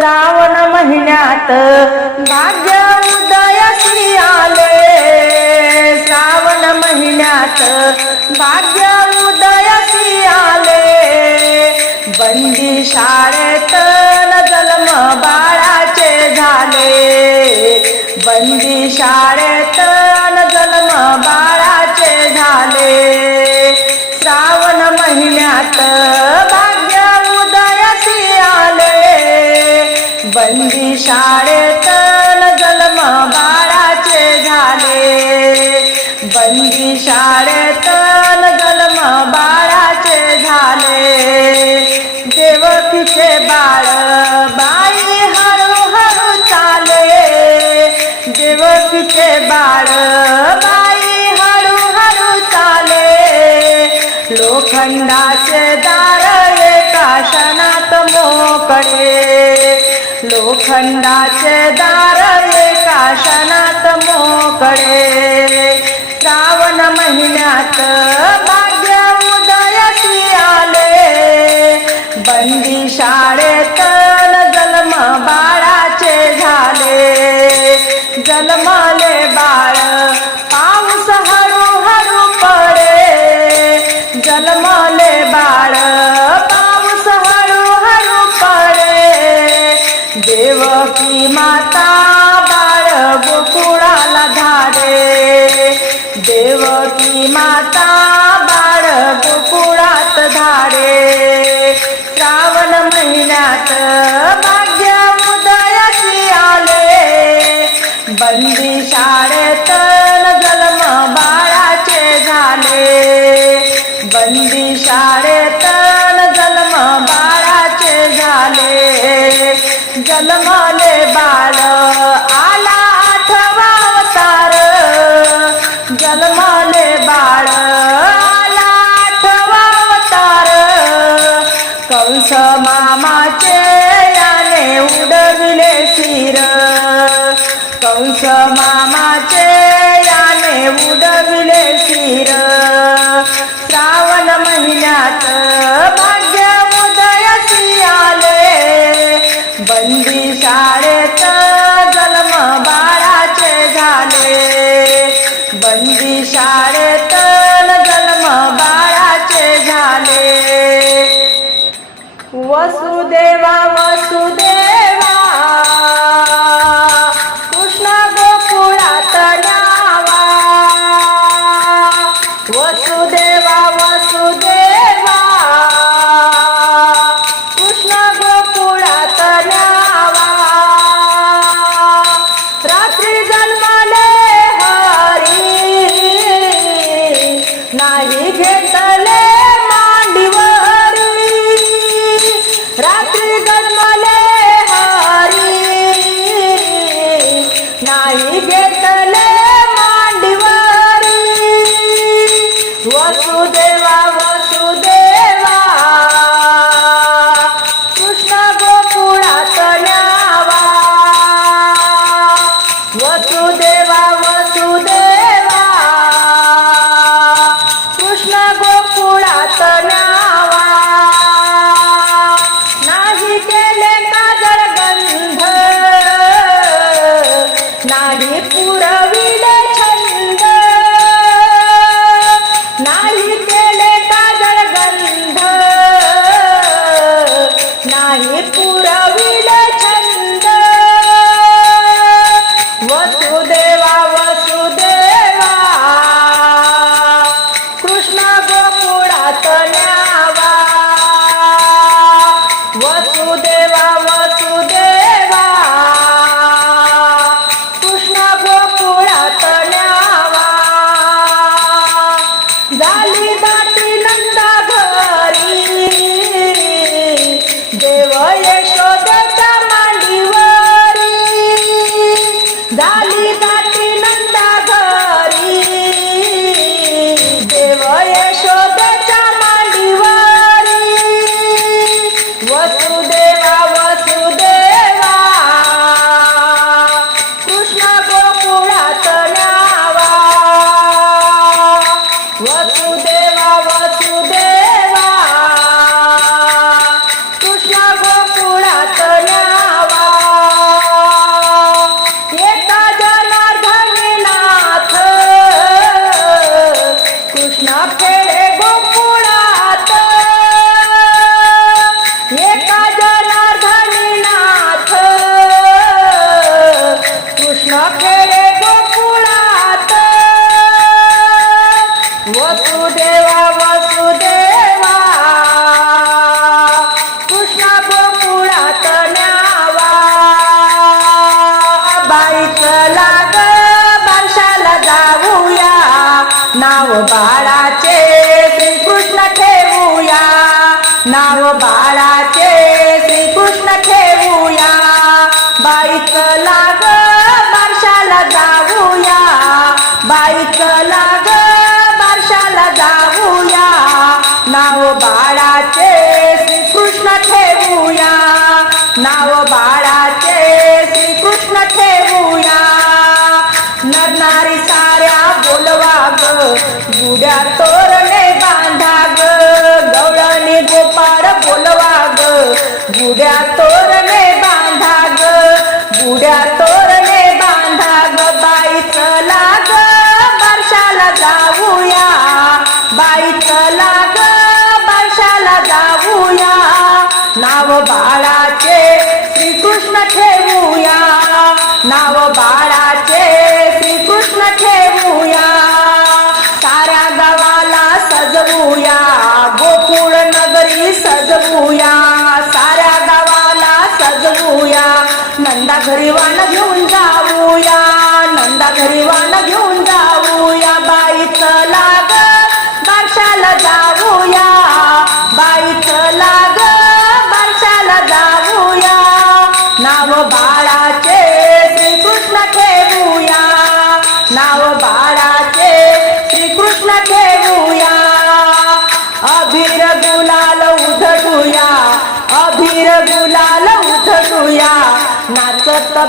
श्रावण महिन्यात भाग्य उदयासी आले. श्रावण महिन्यात भाग्य उदयासी आले. बंदी शाळेत न जन्म बाळाचे झाले. बंदी शाळेत न जन्म बाळाचे झाले. श्रावण महिन्यात शाळेतन जन्म बाळाचे झाले. बंदी शाळेतन जन्म बाळाचे झाले. देवकीचे बाळ Se da った。मोठ मामाचे याने उडविले शिर. श्रावण महिन्यात भाग्य उदयसी आले. बंदी शाळेत जन्म बाळाचे झाले. बंदी शाळे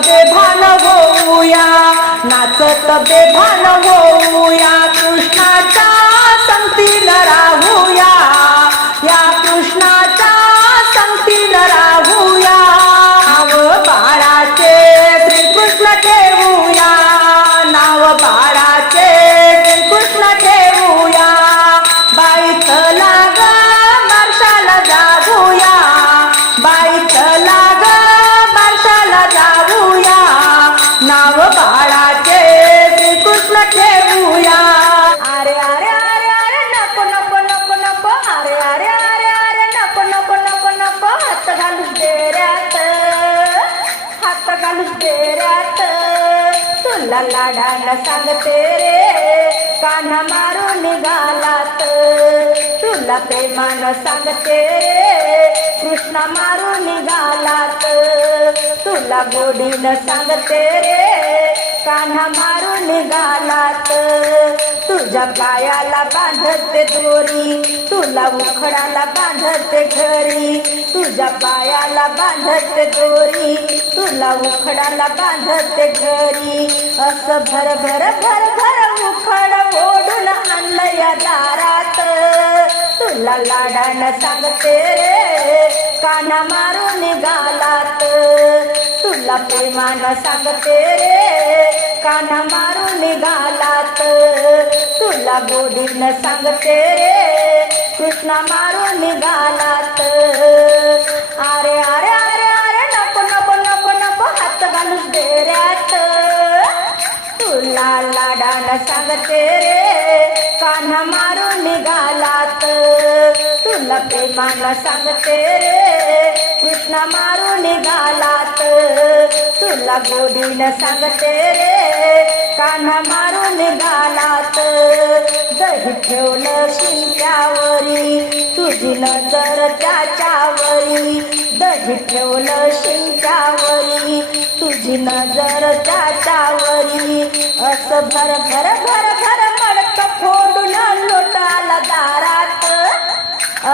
बेभान होऊया नाचत बेभान होऊया. तुला लाडानं सांगते रे कान्हा मारून निघालात. तुला प्रेमान सांगते रे कृष्ण मारून निघालात. तुला गोडीनं सांगते रे कान्हा मारून निघालात. तुझ्या पायाला बांधते दोरी तुला उखडाला बांधते घरी. तुझ्या पायाला बांधते दोरी उखडाला बांधते घरी. असं भर भर भर भर उखड ओढून आणलं या दारात. तुला लाडानं सांगते रे काना मारून निघालात तुला प्रेमानं सांगते रे काना मारून निघालात तुला गोडीनं सांगते रे कृष्णा मारून निघालात लाडानं सांगते रे कान मारून निघालात. तुला प्रेमाला सांगते रे कृष्ण मारून निघालात. तुला गोडीनं सांगते रे कान्हा मारून गालात. दही ठेवलं शिंक्यावरी तुझी नजर त्याच्यावरी. दही ठेवलं शिंक्यावरी तुझी नजर त्याच्यावरी. असं भर भर भर भर मडक फोडून लोटाला दारात.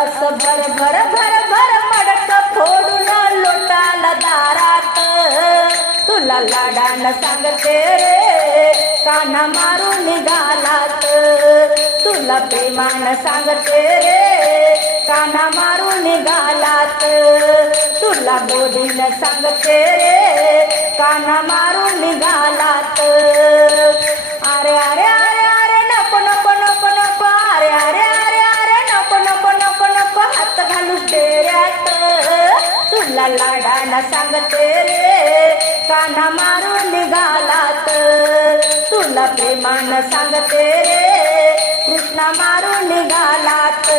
असं भर भर भर भर मडक फोड दारात. तुला लाडानं सांगते रे काना मारून निघालात. तुला प्रेमानं सांगते रे काना मारून निघालात. तुला गोडीनं सांगते रे काना मारून निघाला लाडानं सांगते रे काना मारून निघालात. तुला प्रेमान सांगते रे कृष्णा मारून निघालात.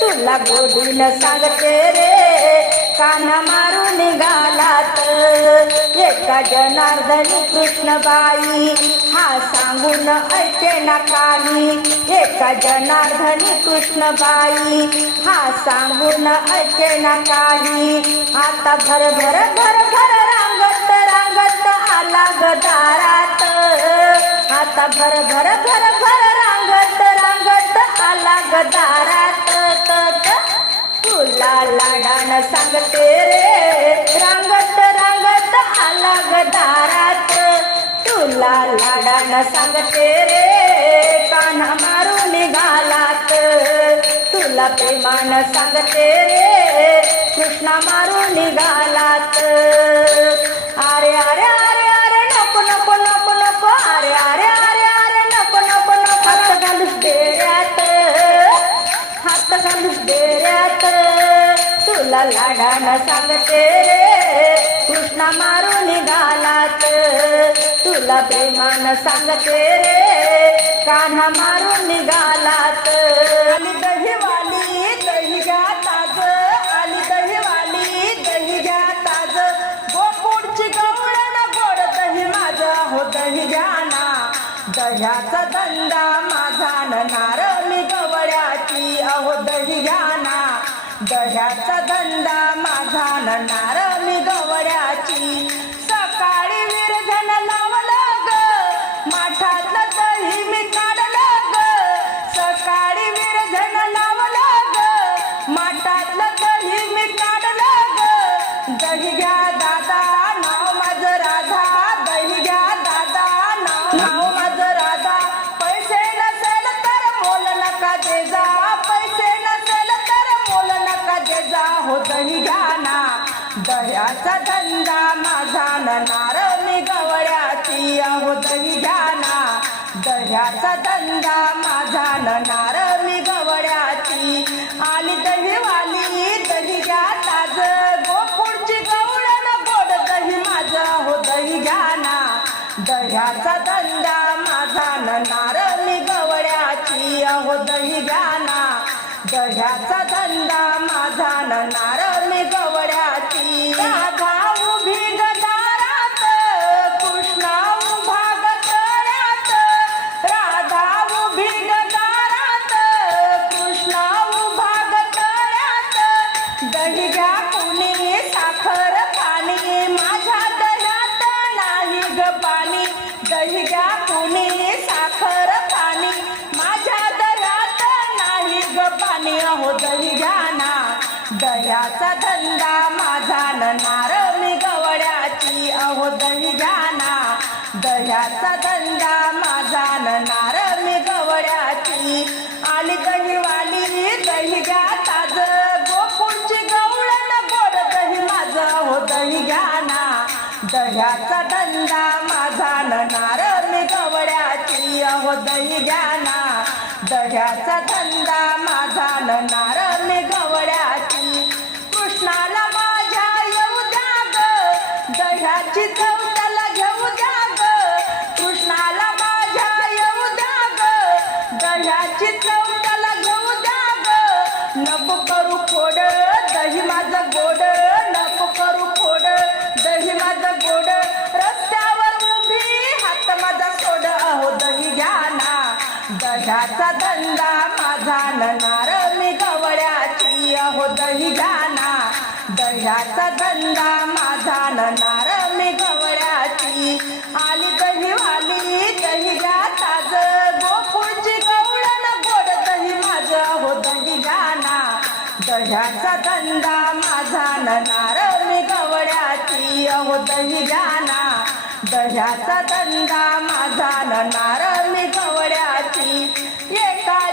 तुला गोडीनं सांगते रे काना मारून निघालात. एका जनार्दनी कृष्णबाई हा सांगून ऐके ना एका जनार्दनी कृष्णबाई हा सांगून ऐके ना आता भर भर भर भर रांगत रांगत आला ग दारात. आता भर भर भर भर रांगत रांगत आला ग दारात. तुला लाडानं सांगते रे रांगत अलग दारात. तुला लाडानं सांगते रे काना मारून निघालात. तुला प्रेमानं सांगते रे कृष्णा मारून निघालात. अरे अरे अरे अरे नको नको नको नको. अरे अरे अरे अरे नको नको नको. हात घालूस डेऱ्यात. हात घालूस डेऱ्यात. तुला लाडानं सांगते रे ना मारून निघालात. तुला प्रेमान सांगते रे कान्हा मारून निघालात. आली दहीवाली दही घ्या ताज. आली दहीवाली दही घ्या ताज. गोकुळची गवळण गोड दही माझा हो दही घ्या ना दह्याचा धंदा माझा नणार मी गवळ्याची अहो दही घ्या ना दह्याचा धंदा माझा नणार म्हणणार मी गवड्याची. आणि दही वाली दही घ्या ताज. गोकुळची गवळण गोड दही माझ. हो दही घ्या ना. दह्याचा धंदा माझा नना घ्याचा धंदा माझा नणार मी गवड्याची दही जाना दह्याचा धंदा माझा नणार मी गवड्याची. एका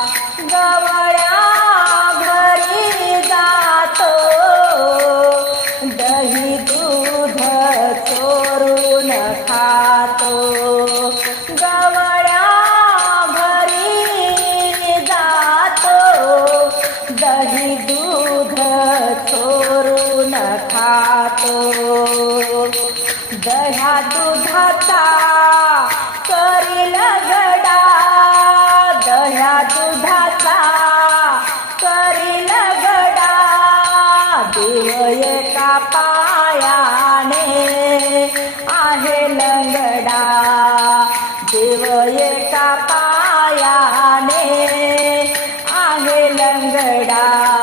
Bravo. dân đời đời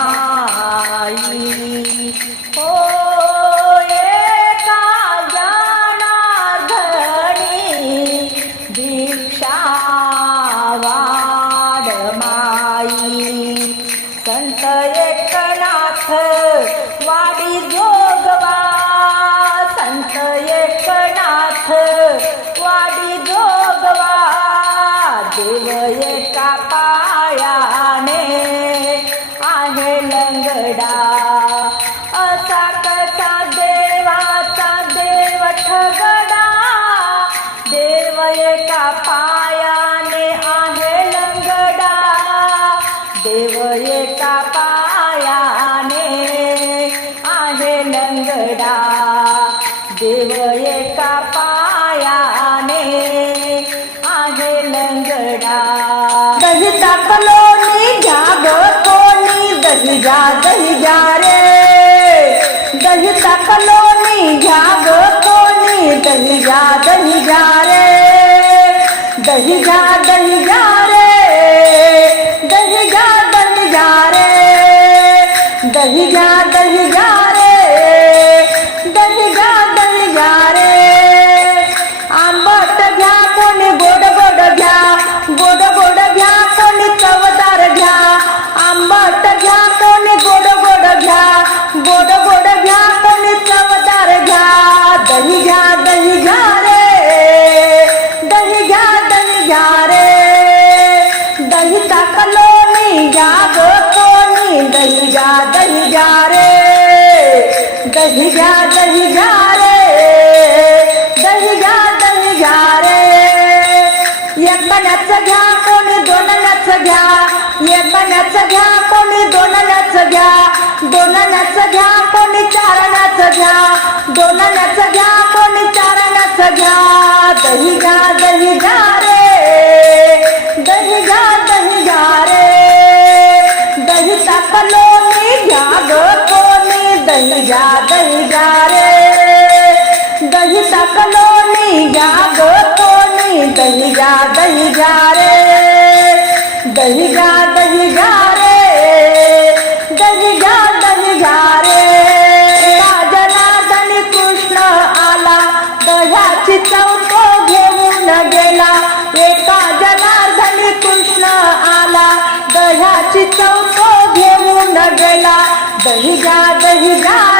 าย लंगडा देव एका पायाने आहे लंगडा. दही टाकलो मी जाग कोणी दही जा दही जा रे. दही टाकलो मी जाग कोणी दही जा दही जा रे. दही जा दही जा रे. दही जा दही जा रे. दही जा दही जा दही घ्या दही घ्या रे। दही घ्या दही घ्या रे। दही घ्या ग कोणी दही घ्या दही घ्या रे चौको घेऊन गेला दही घ्या दही घ्या रे